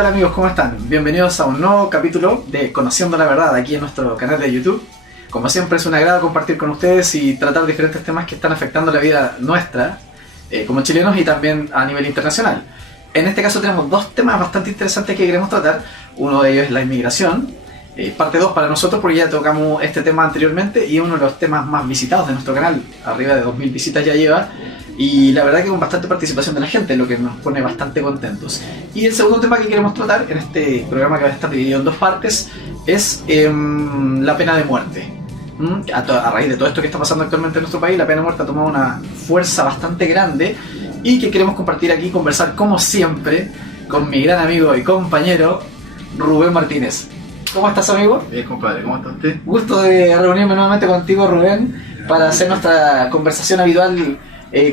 tal amigos? ¿Cómo están? Bienvenidos a un nuevo capítulo de Conociendo la Verdad aquí en nuestro canal de YouTube. Como siempre es un agrado compartir con ustedes y tratar diferentes temas que están afectando la vida nuestra como chilenos y también a nivel internacional. En este caso tenemos dos temas bastante interesantes que queremos tratar. Uno de ellos es la inmigración, parte 2 para nosotros porque ya tocamos este tema anteriormente y es uno de los temas más visitados de nuestro canal. Arriba de 2000 visitas ya lleva. Y la verdad que con bastante participación de la gente, lo que nos pone bastante contentos. Y el segundo tema que queremos tratar en este programa, que va a estar dividido en dos partes, es la pena de muerte. A raíz de todo esto que está pasando actualmente en nuestro país, la pena de muerte ha tomado una fuerza bastante grande y que queremos compartir aquí, conversar como siempre con mi gran amigo y compañero Rubén Martínez. ¿Cómo estás, amigo? Bien, compadre, ¿cómo está usted? Gusto de reunirme nuevamente contigo, Rubén, para hacer nuestra conversación habitual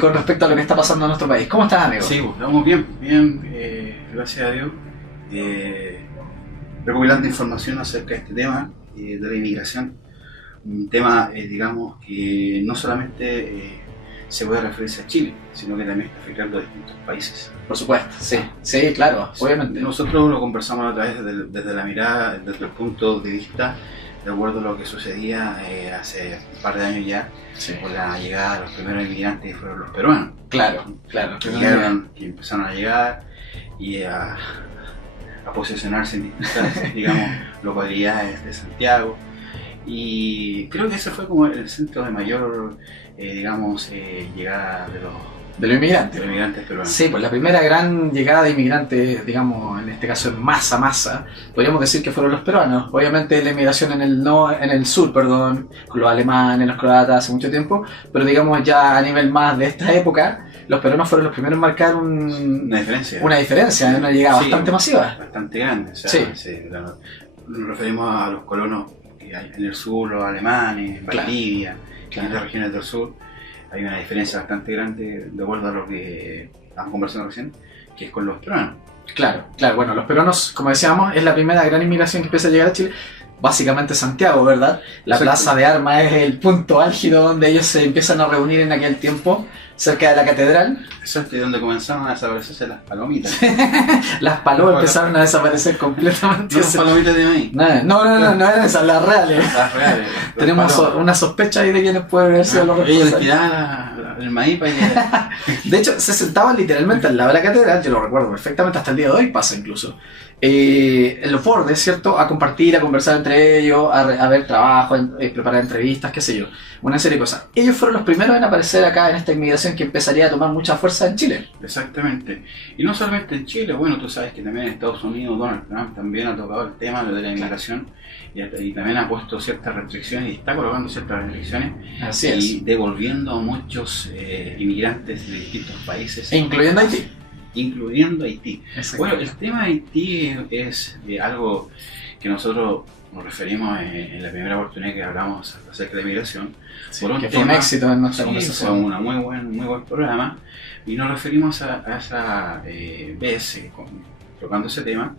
con respecto a lo que está pasando en nuestro país. ¿Cómo estás, amigo? Sí, estamos bien, gracias a Dios. Recopilando información acerca de este tema de la inmigración. Un tema, digamos, que no solamente se puede referirse a Chile, sino que también está afectando a distintos países. Por supuesto, sí, claro, obviamente. Nosotros lo conversamos otra vez desde la mirada, desde el punto de vista, de acuerdo a lo que sucedía hace un par de años ya, con la llegada de los primeros inmigrantes que fueron los peruanos. Claro. Que empezaron a llegar y a posicionarse en distintas, digamos, localidades de Santiago. Y creo que ese fue como el centro de mayor, llegada de los inmigrantes peruanos. Sí, pues la primera gran llegada de inmigrantes, digamos, en este caso en masa, podríamos decir que fueron los peruanos. Obviamente la inmigración en el sur, con los alemanes, los croatas hace mucho tiempo, pero digamos ya a nivel más de esta época, los peruanos fueron los primeros en marcar una diferencia, una llegada bastante masiva. Bastante grande, o sea, nos referimos a los colonos que hay en el sur, los alemanes, en Valdivia, en otras regiones del sur. Hay una diferencia bastante grande de acuerdo a lo que estábamos conversando recién, que es con los peruanos. Claro, bueno, los peruanos, como decíamos, es la primera gran inmigración que empieza a llegar a Chile. Básicamente Santiago, ¿verdad? La Plaza de Armas es el punto álgido donde ellos se empiezan a reunir en aquel tiempo, cerca de la catedral. Exacto, y donde comenzaron a desaparecerse las palomitas. Las palomas empezaron a desaparecer completamente. No, las palomitas de maíz. No eran esas, las reales. Las reales. Tenemos una sospecha ahí de quiénes pueden haber sido los responsables. Ellos tiraban el maíz para que... De hecho, se sentaban literalmente al lado de la catedral, yo lo recuerdo perfectamente, hasta el día de hoy pasa incluso. En los bordes, ¿cierto? A compartir, a conversar entre ellos, a ver trabajo, preparar entrevistas, qué sé yo, una serie de cosas. Ellos fueron los primeros en aparecer acá en esta inmigración que empezaría a tomar mucha fuerza en Chile. Exactamente. Y no solamente en Chile, bueno, tú sabes que también en Estados Unidos Donald Trump también ha tocado el tema de la inmigración y también ha puesto ciertas restricciones y está colocando ciertas restricciones. Así es. Y devolviendo a muchos inmigrantes de distintos países. Incluyendo Haití. Incluyendo Haití. Bueno, el tema de Haití es algo que nosotros nos referimos en la primera oportunidad que hablamos acerca de la migración. Que fue un éxito en nuestra conversación. Fue un muy buen programa y nos referimos a esa vez tocando ese tema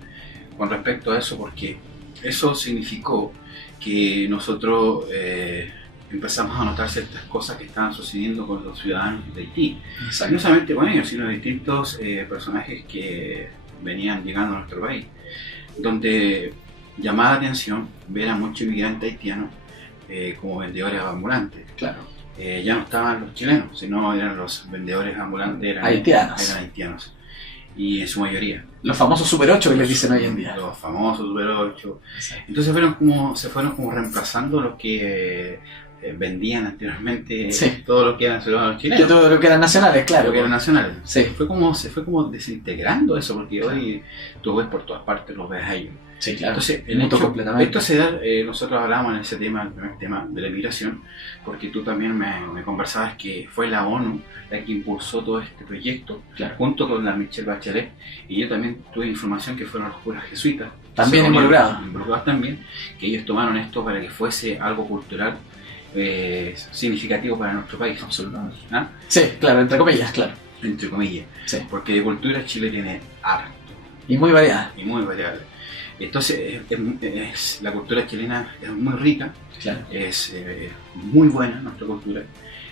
con respecto a eso, porque eso significó que nosotros empezamos a notar ciertas cosas que estaban sucediendo con los ciudadanos de Haití. Y no solamente con ellos, sino distintos personajes que venían llegando a nuestro país, donde llamaba la atención ver a muchos inmigrantes haitianos como vendedores ambulantes. Claro. Ya no estaban los chilenos, sino eran los vendedores ambulantes, eran haitianos. Y en su mayoría. Los famosos Super 8 que les dicen hoy en día. Los famosos Super 8. Entonces se fueron como reemplazando los que vendían anteriormente todo lo que eran ciudadanos chilenos. Todo lo que eran nacionales, claro. Lo que eran nacionales. Sí. Se fue como desintegrando eso, porque hoy tú ves por todas partes, los ves a ellos. Sí, claro. Entonces, esto se da, nosotros hablamos en ese tema, el primer tema de la migración, porque tú también me conversabas que fue la ONU la que impulsó todo este proyecto, junto con la Michelle Bachelet, y yo también tuve información que fueron los curas jesuitas. También involucrados también, que ellos tomaron esto para que fuese algo cultural significativo para nuestro país. Absolutamente. ¿Ah? Sí, claro, entre comillas, claro. Entre comillas, porque de cultura Chile tiene harto. Y muy variada. Entonces, la cultura chilena es muy rica, es muy buena nuestra cultura,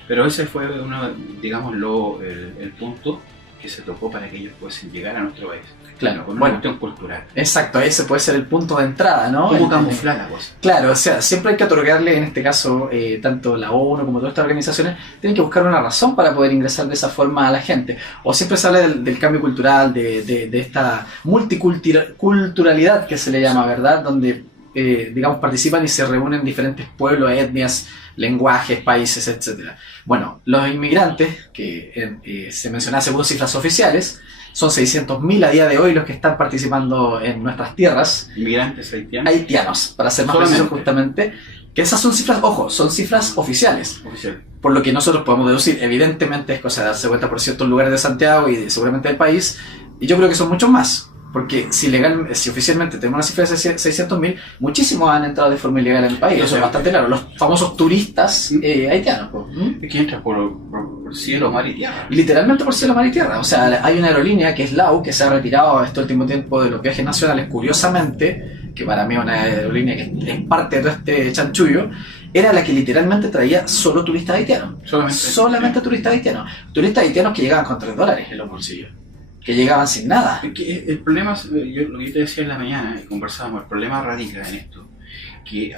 pero ese fue uno, digámoslo, el punto que que se tocó para que ellos puedan llegar a nuestro país. Claro, Con una bueno, cuestión cultural. exacto, ese puede ser el punto de entrada, ¿no? ¿Cómo camuflar la cosa? Claro, o sea, siempre hay que otorgarle, en este caso, tanto la ONU como todas estas organizaciones, tienen que buscar una razón para poder ingresar de esa forma a la gente. O siempre se habla del cambio cultural, de esta multiculturalidad que se le llama, ¿verdad? Donde, digamos, participan y se reúnen diferentes pueblos, etnias, lenguajes, países, etcétera. Bueno, los inmigrantes, que se mencionaba según cifras oficiales, son 600.000 a día de hoy los que están participando en nuestras tierras. Inmigrantes haitianos. Haitianos, para ser más preciso justamente. Que esas son cifras, ojo, son cifras oficiales. Oficial. Por lo que nosotros podemos deducir, evidentemente es cosa de darse cuenta por ciertos lugares de Santiago y seguramente del país. Y yo creo que son muchos más. Porque si oficialmente tenemos una cifra de 600.000, muchísimos han entrado de forma ilegal en el país. Eso es bastante claro. Los famosos turistas haitianos. Es que entran por cielo, mar y tierra. Literalmente por cielo, mar y tierra. O sea, hay una aerolínea que es LAU, que se ha retirado este último tiempo de los viajes nacionales, curiosamente, que para mí es una aerolínea que es parte de todo este chanchullo, era la que literalmente traía solo turistas haitianos. Solamente turistas haitianos. Turistas haitianos que llegaban con $3 en los bolsillos. Que llegaban sin nada. El problema, lo que yo te decía en la mañana, conversábamos, el problema radica en esto, que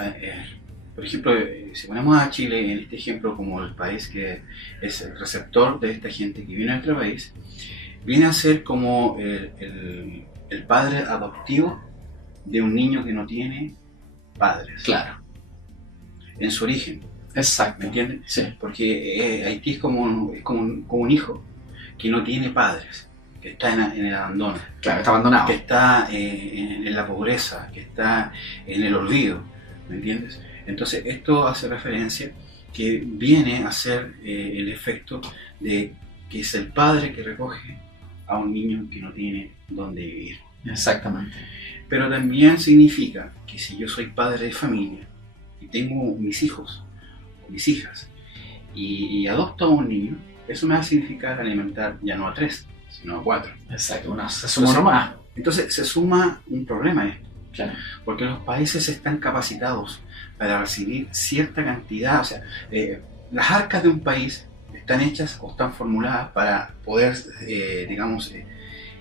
por ejemplo, si ponemos a Chile en este ejemplo como el país que es el receptor de esta gente que viene a nuestro país, viene a ser como el padre adoptivo de un niño que no tiene padres. Claro. En su origen. Exacto. ¿Me entiendes? Sí. Porque Haití es como un hijo que no tiene padres, que está en el abandono, Claro, está abandonado. que está en la pobreza, que está en el olvido, ¿me entiendes? Entonces esto hace referencia que viene a ser el efecto de que es el padre que recoge a un niño que no tiene dónde vivir. Exactamente. Pero también significa que si yo soy padre de familia y tengo mis hijos o mis hijas y adopto a un niño, eso me va a significar alimentar ya no a 3, sino a 4. Exacto, se suma uno más. Entonces se suma un problema a esto, Claro. porque los países están capacitados para recibir cierta cantidad, o sea, las arcas de un país están hechas o están formuladas para poder, digamos,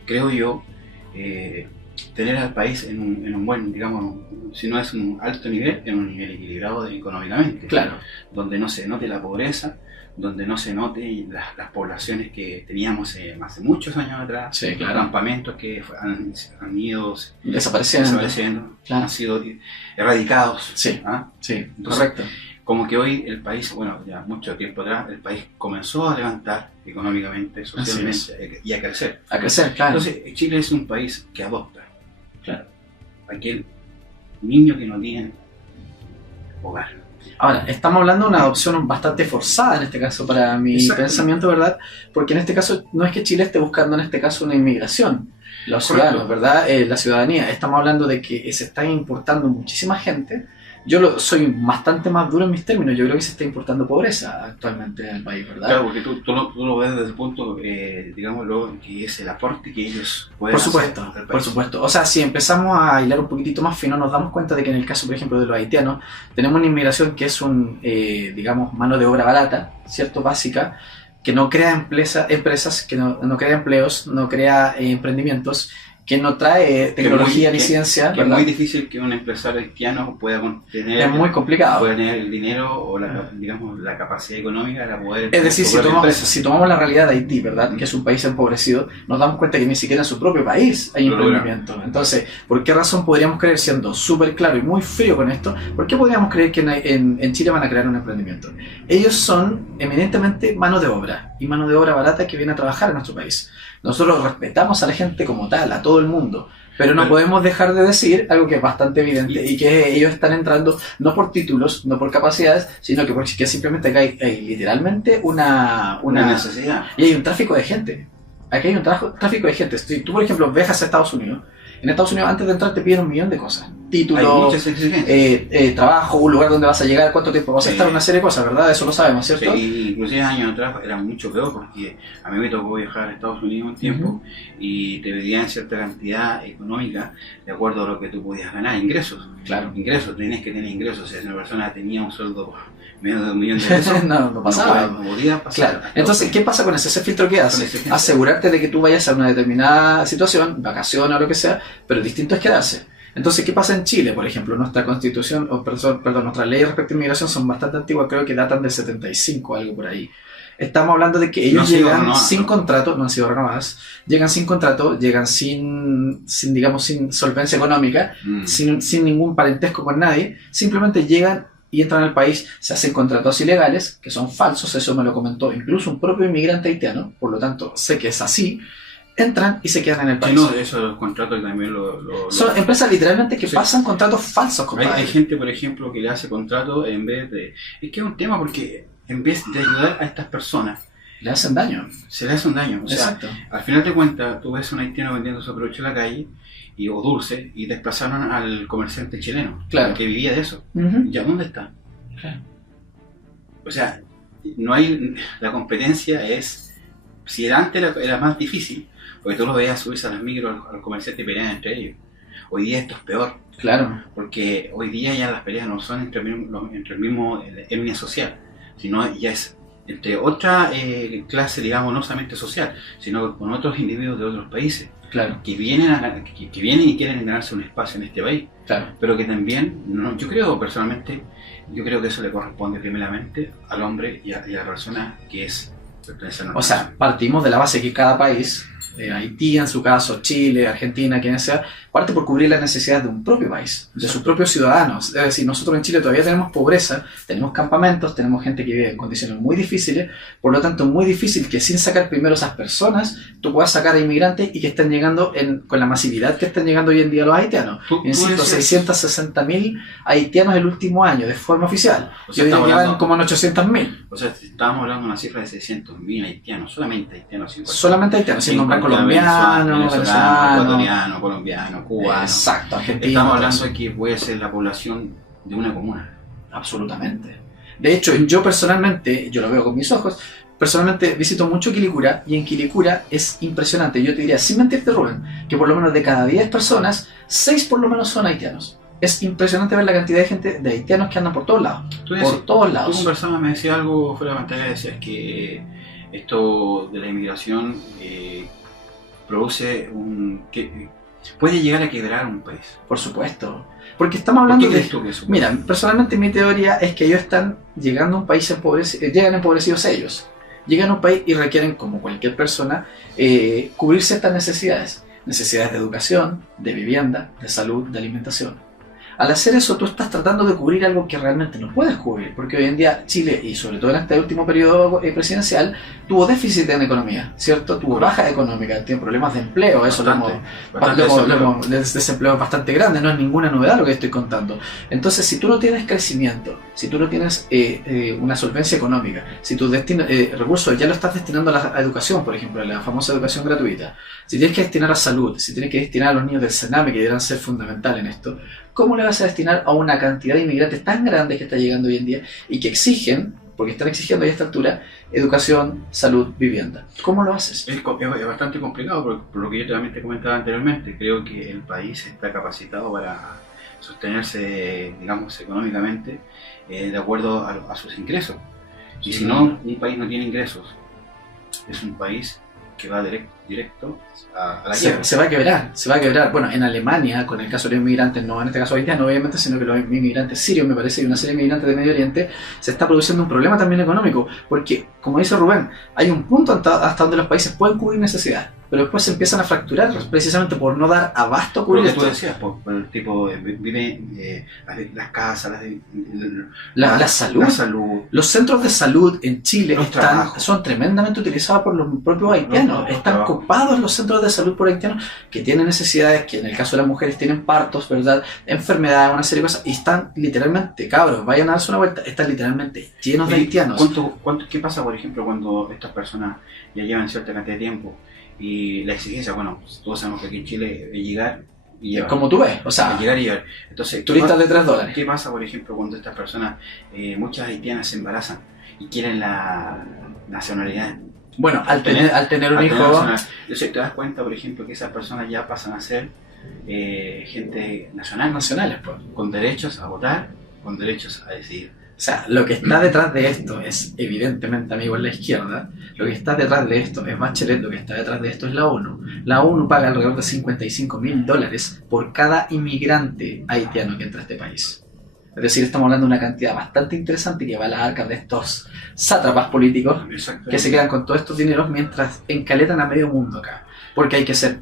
creo yo, tener al país en un buen, digamos, si no es un alto nivel, en un nivel equilibrado económicamente. Claro. Donde no se note la pobreza, donde no se note las poblaciones que teníamos hace muchos años atrás, Sí, claro. los campamentos que han ido Desapareciendo. Claro. han sido erradicados. Sí. ¿Ah? Sí, Entonces, correcto. como que hoy el país, bueno, ya mucho tiempo atrás, el país comenzó a levantar económicamente, socialmente y a crecer. A crecer, claro. Entonces, Chile es un país que adopta. Claro. Aquel niño que no tiene hogar. Ahora, estamos hablando de una adopción bastante forzada en este caso para mi pensamiento, ¿verdad? Porque en este caso no es que Chile esté buscando en este caso una inmigración, los ciudadanos, ¿verdad? La ciudadanía. Estamos hablando de que se está importando muchísima gente. Yo soy bastante más duro en mis términos. Yo creo que se está importando pobreza actualmente en el país, ¿verdad? Claro, porque tú lo ves desde el punto, digámoslo, que es el aporte que ellos pueden Por supuesto, hacer al país. por supuesto. O sea, si empezamos a hilar un poquitito más fino, nos damos cuenta de que en el caso, por ejemplo, de los haitianos, tenemos una inmigración que es digamos, mano de obra barata, ¿cierto? Básica, que no crea empresas, que no crea empleos, no crea emprendimientos, que no trae tecnología ni ciencia. Que es muy difícil que un empresario haitiano pueda tener. Es muy complicado. Pueda tener el dinero o digamos, la capacidad económica para poder. Es decir, si tomamos la realidad de Haití, ¿verdad? Que es un país empobrecido, nos damos cuenta que ni siquiera en su propio país hay emprendimiento. Entonces, ¿por qué razón podríamos creer, siendo súper claro y muy frío con esto, por qué podríamos creer que en Chile van a crear un emprendimiento? Ellos son eminentemente mano de obra, y mano de obra barata que viene a trabajar en nuestro país. Nosotros respetamos a la gente como tal, a todo el mundo, pero no podemos dejar de decir algo que es bastante evidente y que ellos están entrando no por títulos, no por capacidades, sino que porque simplemente acá hay literalmente una necesidad. Y hay un tráfico de gente. Aquí hay un tráfico de gente. Si tú, por ejemplo, viajas a Estados Unidos, en Estados Unidos antes de entrar te piden 1 millón de cosas. título, muchas exigencias. trabajo, un lugar donde vas a llegar, cuánto tiempo vas a Sí. estar, una serie de cosas, ¿verdad? Eso lo sabemos, ¿cierto? Sí, inclusive años atrás era mucho peor porque a mí me tocó viajar a Estados Unidos un tiempo y te pedían cierta cantidad económica de acuerdo a lo que tú podías ganar, ingresos. Claro. Ingresos, tenías que tener ingresos. Si una persona tenía un sueldo menos de $1 millón de pesos, no pasaba. no podía pasar. Claro. Entonces, ¿qué pasa con ese? Ese filtro que hace? Asegurarte de que tú vayas a una determinada situación, vacación o lo que sea, pero distinto es quedarse. Entonces, ¿qué pasa en Chile, por ejemplo? Nuestra constitución, perdón, nuestras leyes respecto a inmigración son bastante antiguas, creo que datan del 75, algo por ahí. Estamos hablando de que ellos llegan sin contrato, no han sido renovadas, llegan sin contrato, llegan sin digamos, sin solvencia económica, sin ningún parentesco con nadie, simplemente llegan y entran al país, se hacen contratos ilegales, que son falsos, eso me lo comentó incluso un propio inmigrante haitiano, por lo tanto sé que es así, entran y se quedan en el país. Sí, no, eso los contratos también son empresas literalmente que pasan contratos falsos, compadre. Hay gente, por ejemplo, que le hace contratos en vez de... Es que es un tema porque en vez de ayudar a estas personas, le hacen daño. Se le hace un daño. O sea, exacto. Al final de cuentas, tú ves a un haitiano vendiendo su producto en la calle o dulce y desplazaron al comerciante chileno, claro, que vivía de eso. ¿Ya dónde está? Claro. O sea, no hay... La competencia es... Si antes era más difícil, porque tú los veías subirse a las micros al comerciante y pelear entre ellos. Hoy día esto es peor. Claro. Porque hoy día ya las peleas no son entre el mismo etnia social, sino ya es entre otra clase, digamos, no solamente social, sino con otros individuos de otros países. Claro. Que vienen y quieren ganarse un espacio en este país. Claro. Pero que también, yo creo personalmente, que eso le corresponde primeramente al hombre y a la persona que es. O sea, partimos de la base que cada país, Haití en su caso, Chile, Argentina, quien sea, parte por cubrir las necesidades de un propio país, de sus propios ciudadanos. Es decir, nosotros en Chile todavía tenemos pobreza, tenemos campamentos, tenemos gente que vive en condiciones muy difíciles, por lo tanto es muy difícil que sin sacar primero esas personas, tú puedas sacar a inmigrantes y que estén llegando con la masividad que están llegando hoy en día los haitianos. Insisto, 660.000 haitianos el último año, de forma oficial. O sea, yo diría que van como en 800.000. O sea, estábamos hablando de una cifra de 600.000 haitianos, solamente haitianos. Solamente haitianos, sin nombrar colombianos, venezolanos, ecuatoriano, colombiano, cubano. Exacto, argentino. Estamos hablando de que puede ser la población de una comuna. Absolutamente. De hecho, yo personalmente, yo lo veo con mis ojos, personalmente visito mucho Quilicura y en Quilicura es impresionante. Yo te diría, sin mentirte, Rubén, que por lo menos de cada 10 personas, 6 por lo menos son haitianos. Es impresionante ver la cantidad de gente de haitianos que andan por todos lados. Por todos lados. Tú conversabas, me decías algo fuera de pantalla, decías que esto de la inmigración produce puede llegar a quebrar un país. Por supuesto. Porque estamos hablando de... Eso? Mira, personalmente mi teoría es que ellos están llegando a un país llegan empobrecidos ellos. Llegan a un país y requieren, como cualquier persona, cubrir ciertas necesidades. Necesidades de educación, de vivienda, de salud, de alimentación. Al hacer eso, tú estás tratando de cubrir algo que realmente no puedes cubrir, porque hoy en día Chile, y sobre todo en este último periodo presidencial, tuvo déficit en economía, ¿cierto? Tuvo baja económica, tiene problemas de empleo, eso desempleo es bastante grande, no es ninguna novedad lo que estoy contando. Entonces, si tú no tienes crecimiento, si tú no tienes una solvencia económica, si tus recursos ya lo estás destinando a la educación, por ejemplo, a la famosa educación gratuita, si tienes que destinar a salud, si tienes que destinar a los niños del Sename, que deberán ser fundamentales en esto, ¿cómo le vas a destinar a una cantidad de inmigrantes tan grandes que está llegando hoy en día y que exigen, porque están exigiendo a esta altura, educación, salud, vivienda? ¿Cómo lo haces? Es bastante complicado, por lo que yo también te comentaba anteriormente. Creo que el país está capacitado para sostenerse, digamos, económicamente de acuerdo a sus ingresos. Y si no, un país no tiene ingresos, es un país que va directo a la quiebra. Se va a quebrar. Bueno, en Alemania, con el caso de los inmigrantes, no en este caso haitianos obviamente, sino que los inmigrantes sirios, me parece, y una serie de inmigrantes de Medio Oriente, se está produciendo un problema también económico, porque, como dice Rubén, hay un punto hasta donde los países pueden cubrir necesidades, pero después se empiezan a fracturar precisamente por no dar abasto a cubrir lo que tú esto. decías, por el tipo vive las casas, la salud. Los centros de salud en Chile son tremendamente utilizados por los propios haitianos. Están copados los centros de salud por haitianos que tienen necesidades, que en el caso de las mujeres tienen partos, ¿verdad? Enfermedades, una serie de cosas, y están literalmente, cabros, vayan a darse una vuelta, están literalmente llenos de haitianos. ¿Qué pasa, por ejemplo, cuando estas personas ya llevan cierta cantidad de tiempo y la exigencia, bueno, todos sabemos que aquí en Chile llegar y llevar. Como tú ves, o sea, Llegar y llevar. Entonces, turistas de $3. ¿Qué pasa, por ejemplo, cuando estas personas, muchas haitianas se embarazan y quieren la nacionalidad? Bueno, al tener un hijo... Entonces te das cuenta, por ejemplo, que esas personas ya pasan a ser gente nacional, nacionales, pues. con derechos a votar, con derechos a decidir. O sea, lo que está detrás de esto es, evidentemente, amigos, la izquierda. Lo que está detrás de esto es Bachelet, lo que está detrás de esto es la ONU. La ONU paga alrededor de $55.000 por cada inmigrante haitiano que entra a este país. Es decir, estamos hablando de una cantidad bastante interesante que va a las arcas de estos sátrapas políticos que se quedan con todos estos dineros mientras encaletan a medio mundo acá. Porque hay que ser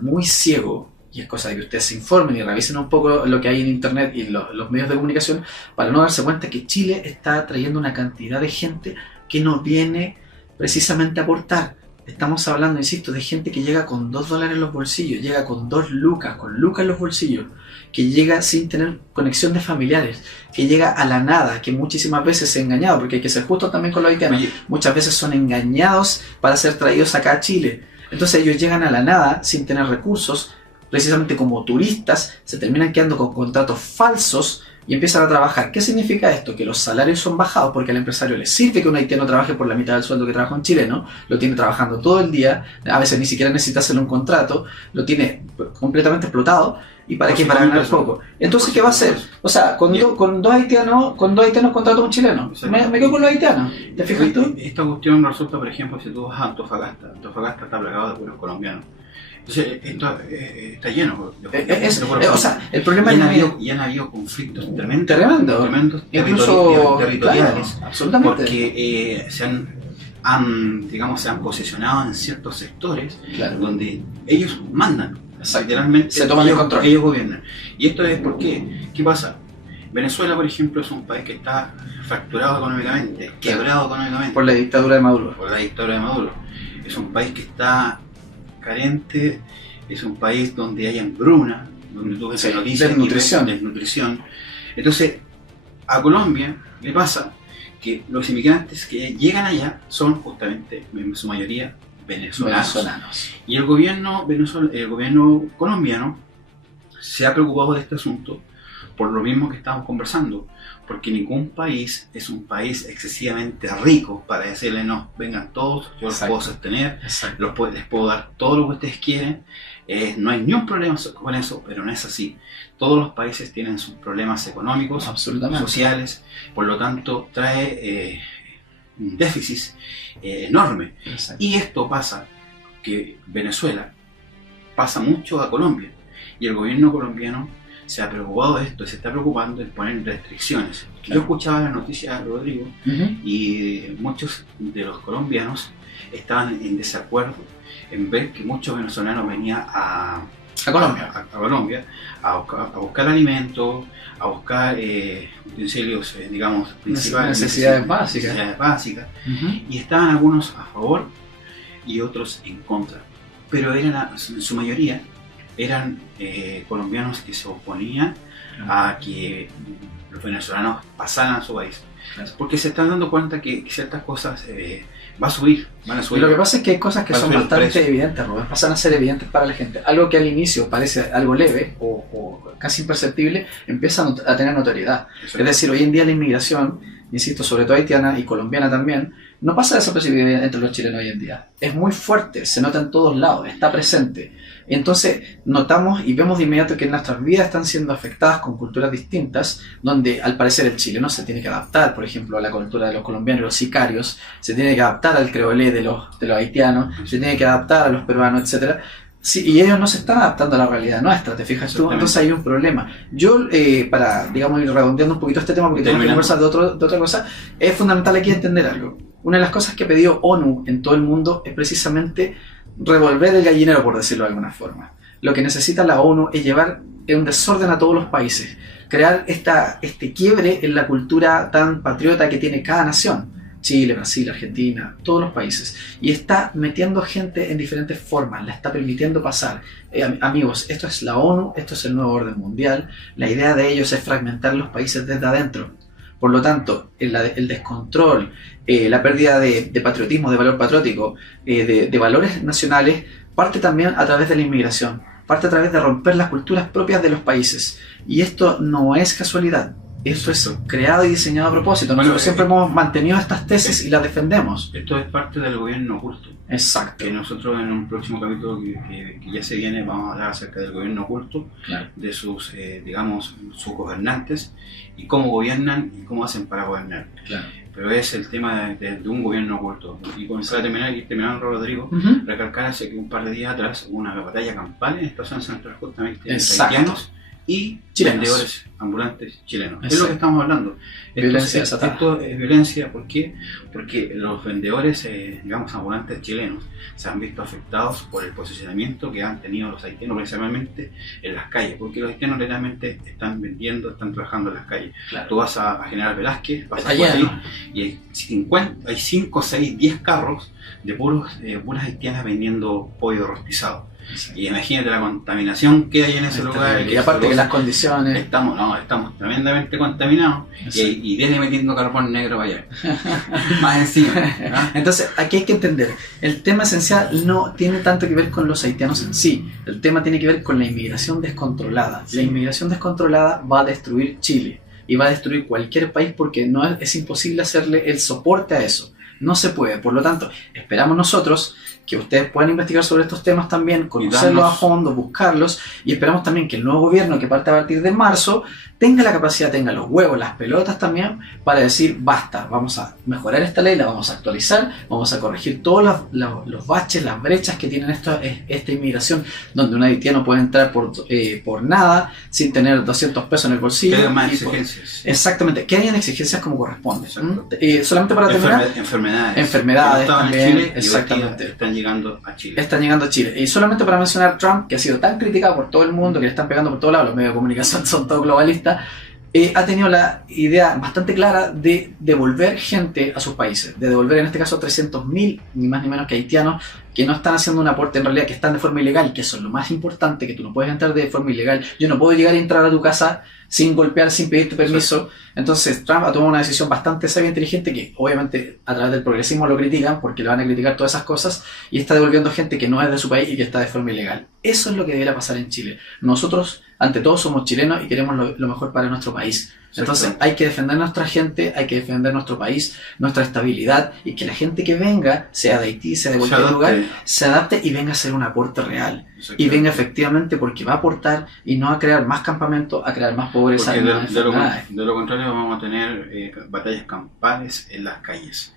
muy ciego, y es cosa de que ustedes se informen y revisen un poco lo que hay en internet y los medios de comunicación para no darse cuenta que Chile está trayendo una cantidad de gente que no viene precisamente a aportar. Estamos hablando, insisto, de gente que llega con $2 en los bolsillos, llega con 2 lucas, con lucas en los bolsillos, que llega sin tener conexión de familiares, que llega a la nada, que muchísimas veces se ha engañado, porque hay que ser justos también con los haitianos. Muchas veces son engañados para ser traídos acá a Chile. Entonces ellos llegan a la nada sin tener recursos, precisamente como turistas, se terminan quedando con contratos falsos y empiezan a trabajar. ¿Qué significa esto? Que los salarios son bajados porque al empresario le sirve que un haitiano trabaje por la mitad del sueldo que trabaja un chileno, lo tiene trabajando todo el día, a veces ni siquiera necesita hacerle un contrato, lo tiene completamente explotado. ¿Y para qué? Para ganar poco. Entonces, ¿qué va a hacer? O sea, con dos haitianos contrato a un chileno. Me quedo con los haitianos. ¿Te fijas tú? Esta cuestión resulta, por ejemplo, si tú vas a Antofagasta. Antofagasta está plagado de puros colombianos. Entonces, esto está lleno de o sea, el problema y han habido conflictos tremendos incluso territoriales, claro, absolutamente, porque se han posicionado en ciertos sectores, claro, donde ellos mandan, literalmente se toman el control, ellos gobiernan. Y esto es porque, ¿qué pasa? Venezuela, por ejemplo, es un país que está fracturado económicamente, quebrado económicamente por la dictadura de Maduro. Es un país que está carente, es un país donde hay hambruna, donde tú ves noticias de desnutrición. Entonces, a Colombia le pasa que los inmigrantes que llegan allá son justamente, en su mayoría, venezolanos. Y el gobierno colombiano se ha preocupado de este asunto por lo mismo que estamos conversando, porque ningún país es un país excesivamente rico para decirle no, vengan todos, yo los puedo sostener, les puedo dar todo lo que ustedes quieren, no hay ni un problema con eso, pero no es así. Todos los países tienen sus problemas económicos, sociales, por lo tanto trae un déficit enorme. Y esto pasa, que Venezuela pasa mucho a Colombia, y el gobierno colombiano se ha preocupado de esto, se está preocupando de poner restricciones. Yo escuchaba las noticias, Rodrigo, y muchos de los colombianos estaban en desacuerdo en ver que muchos venezolanos venían a Colombia a buscar alimentos, a buscar utensilios, digamos, principales, necesidades básicas. Y estaban algunos a favor y otros en contra, pero eran en su mayoría eran colombianos que se oponían a que los venezolanos pasaran a su país, porque se están dando cuenta que ciertas cosas van a subir. Lo que pasa es que hay cosas que son bastante evidentes, Rubén, pasan a ser evidentes para la gente. Algo que al inicio parece algo leve o casi imperceptible, empieza a tener notoriedad. Es decir, hoy en día la inmigración, insisto, sobre todo haitiana y colombiana también, no pasa desapercibida entre los chilenos hoy en día. Es muy fuerte, se nota en todos lados, está presente. Entonces notamos y vemos de inmediato que nuestras vidas están siendo afectadas con culturas distintas, donde al parecer el chileno se tiene que adaptar, por ejemplo, a la cultura de los colombianos y los sicarios, se tiene que adaptar al creolé de los haitianos, se tiene que adaptar a los peruanos, etc. Sí, y ellos no se están adaptando a la realidad nuestra, ¿te fijas tú? Entonces hay un problema. Yo, para, digamos, ir redondeando un poquito este tema, porque tenemos que conversar de otra cosa, es fundamental aquí entender algo. Una de las cosas que ha pedido ONU en todo el mundo es precisamente revolver el gallinero, por decirlo de alguna forma. Lo que necesita la ONU es llevar un desorden a todos los países, crear este quiebre en la cultura tan patriota que tiene cada nación. Chile, Brasil, Argentina, todos los países. Y está metiendo gente en diferentes formas, la está permitiendo pasar. Amigos, esto es la ONU, esto es el nuevo orden mundial. La idea de ellos es fragmentar los países desde adentro. Por lo tanto, el descontrol, la pérdida de patriotismo, de valor patriótico, de valores nacionales, parte también a través de la inmigración. parte a través de romper las culturas propias de los países. Y esto no es casualidad. Esto es creado y diseñado a propósito. Nosotros siempre hemos mantenido estas tesis y las defendemos. Esto es parte del gobierno oculto. Exacto. Que nosotros en un próximo capítulo que ya se viene vamos a hablar acerca del gobierno oculto, claro, de sus, digamos, sus gobernantes y cómo gobiernan y cómo hacen para gobernar. Claro. Pero es el tema de un gobierno oculto. Y para terminando, Rodrigo, recalcar hace que un par de días atrás hubo una batalla campal en estación central justamente entre haitianos y chilenos, vendedores ambulantes chilenos. Exacto. Es lo que estamos hablando. Violencia esto es violencia, ¿por qué? Porque los vendedores, digamos, ambulantes chilenos se han visto afectados por el posicionamiento que han tenido los haitianos, principalmente en las calles, porque los haitianos realmente están vendiendo, están trabajando en las calles. Claro. Tú vas a General Velázquez, vas allá, por ahí, ¿no? Y hay 5, 6, 10 carros de puras haitianas vendiendo pollo rostizado. Exacto. Y imagínate la contaminación que hay en ese lugar. Y aparte que las condiciones... Estamos tremendamente contaminados y viene metiendo carbón negro para allá. Más encima. ¿no? Entonces, aquí hay que entender, el tema esencial no tiene tanto que ver con los haitianos en sí, el tema tiene que ver con la inmigración descontrolada. La inmigración descontrolada va a destruir Chile y va a destruir cualquier país porque es imposible hacerle el soporte a eso. No se puede, por lo tanto, esperamos nosotros que ustedes puedan investigar sobre estos temas también, conocerlos a fondo, buscarlos, y esperamos también que el nuevo gobierno que parte a partir de marzo tenga la capacidad, tenga los huevos, las pelotas también, para decir basta, vamos a mejorar esta ley, la vamos a actualizar, vamos a corregir todos los baches, las brechas que tienen esta inmigración, donde un haitiano puede entrar por nada, sin tener 200 pesos en el bolsillo. Que haya más exigencias. Exactamente, que hayan exigencias como corresponde. Solamente para terminar, enfermedades también, en Chile, exactamente. Están llegando a Chile. Están llegando a Chile. Y solamente para mencionar Trump, que ha sido tan criticado por todo el mundo, que le están pegando por todos lados, los medios de comunicación son todos globalistas, ha tenido la idea bastante clara de devolver gente a sus países, de devolver en este caso 300.000, ni más ni menos que haitianos, que no están haciendo un aporte en realidad, que están de forma ilegal, que eso es lo más importante, que tú no puedes entrar de forma ilegal. Yo no puedo llegar y entrar a tu casa sin golpear, sin pedirte permiso. Entonces Trump ha tomado una decisión bastante sabia e inteligente, que obviamente a través del progresismo lo critican, porque le van a criticar todas esas cosas, y está devolviendo gente que no es de su país y que está de forma ilegal. Eso es lo que debería pasar en Chile. Nosotros, ante todo, somos chilenos y queremos lo mejor para nuestro país. Entonces hay que defender nuestra gente, hay que defender nuestro país, nuestra estabilidad, y que la gente que venga, sea de Haití, sea de cualquier lugar, se adapte y venga a hacer un aporte real. Y venga efectivamente porque va a aportar y no a crear más campamentos, a crear más pobreza. De lo contrario vamos a tener batallas campales en las calles.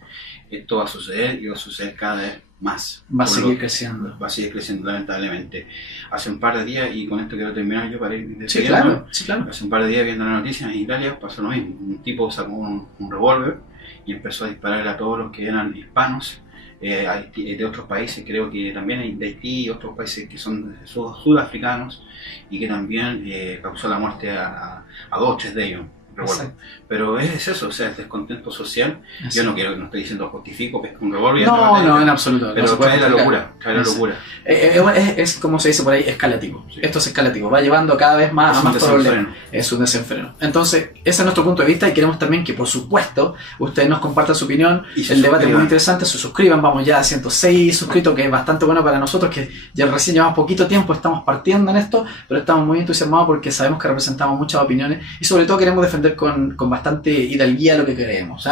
Esto va a suceder y va a suceder cada vez más. Va a seguir creciendo. Va a seguir creciendo, lamentablemente. Hace un par de días, y con esto quiero terminar yo para ir sí, despidiendo. claro. Hace un par de días viendo las noticias en Italia pasó lo mismo. Un tipo sacó un revólver y empezó a disparar a todos los que eran hispanos de otros países, creo que también de Haití y otros países que son sudafricanos, y que también causó la muerte a 2 o 3 de ellos. Pero es eso, o sea, el descontento social. Yo no estoy diciendo justifico que es un revólver. No, en absoluto. Pero trae la locura, es como se dice por ahí, escalativo. Sí. Esto es escalativo, va llevando cada vez más a más problemas. Es un desenfreno. Entonces, ese es nuestro punto de vista, y queremos también que, por supuesto, ustedes nos compartan su opinión. El debate es muy interesante, se suscriban, vamos ya a 106 suscritos, que es bastante bueno para nosotros, que ya recién llevamos poquito tiempo, estamos partiendo en esto, pero estamos muy entusiasmados porque sabemos que representamos muchas opiniones, y sobre todo queremos defender con bastante hidalguía lo que queremos,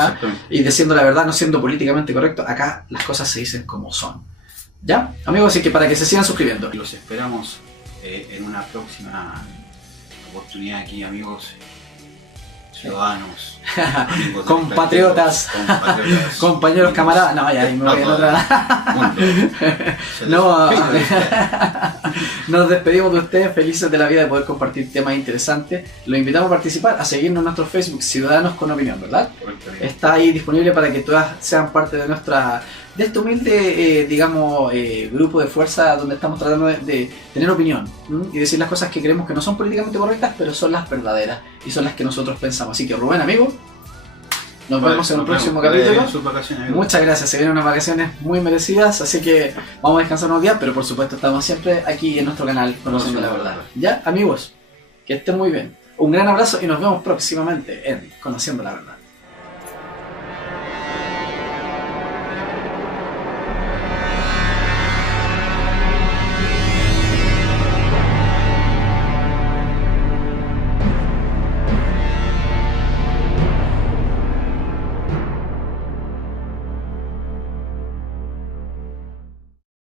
y diciendo la verdad, no siendo políticamente correcto. Acá las cosas se dicen como son, ¿ya? Amigos, así que para que se sigan suscribiendo. Los esperamos en una próxima oportunidad aquí, amigos, ciudadanos, amigos compatriotas, compañeros, camaradas. No, ya me voy en otra. Nos despedimos de ustedes, felices de la vida de poder compartir temas interesantes. Los invitamos a participar, a seguirnos en nuestro Facebook, Ciudadanos con Opinión, ¿verdad? Está ahí disponible para que todas sean parte de este humilde, grupo de fuerza, donde estamos tratando de tener opinión y decir las cosas que creemos que no son políticamente correctas, pero son las verdaderas y son las que nosotros pensamos. Así que, Rubén, amigo, nos vemos en un próximo capítulo. Muchas gracias, se vienen unas vacaciones muy merecidas, así que vamos a descansar unos días, pero por supuesto estamos siempre aquí en nuestro canal Conociendo la Verdad. Ya, amigos, que estén muy bien. Un gran abrazo y nos vemos próximamente en Conociendo la Verdad.